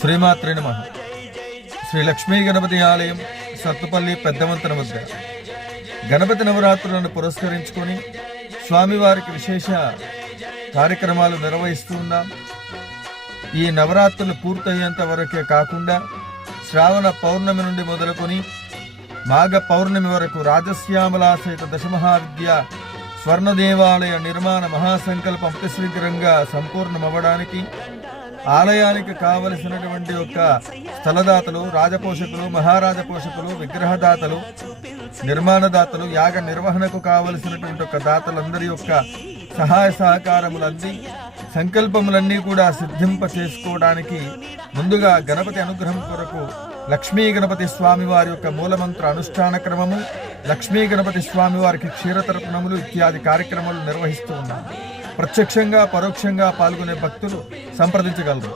శ్రీమాత్రి నమ. శ్రీ లక్ష్మీ గణపతి ఆలయం సత్తుపల్లి పెద్దవంతన వద్ద. గణపతి నవరాత్రులను పురస్కరించుకొని స్వామివారికి విశేష కార్యక్రమాలు నిర్వహిస్తూ ఉన్నాం. ఈ నవరాత్రులు పూర్తయ్యేంత వరకే కాకుండా శ్రావణ పౌర్ణమి నుండి మొదలుకొని మాఘ పౌర్ణమి వరకు రాజశ్యామలా దశమహావిద్య స్వర్ణ దేవాలయ నిర్మాణ మహాసంకల్పం అతిశీఘ్రంగా సంపూర్ణమవ్వడానికి ఆలయానికి కావలసినటువంటి యొక్క స్థలదాతలు రాజపోషకులు మహారాజ పోషకులు విగ్రహదాతలు నిర్మాణదాతలు యాగ నిర్వహణకు కావలసినటువంటి యొక్క దాతలందరి యొక్క సహాయ సహకారములంది సంకల్పములన్నీ కూడా సిద్ధింప చేసుకోవడానికి ముందుగా గణపతి అనుగ్రహం కొరకు లక్ష్మీ గణపతి స్వామి వారి యొక్క మూలమంత్ర అనుష్ఠాన క్రమము లక్ష్మీ గణపతి స్వామి వారికి క్షీరతర్పణములు ఇత్యాది కార్యక్రమాలు నిర్వహిస్తూ ఉన్నాము ప్రత్యక్షంగా పరోక్షంగా పాల్గొనే భక్తులు సంప్రదించగలరు.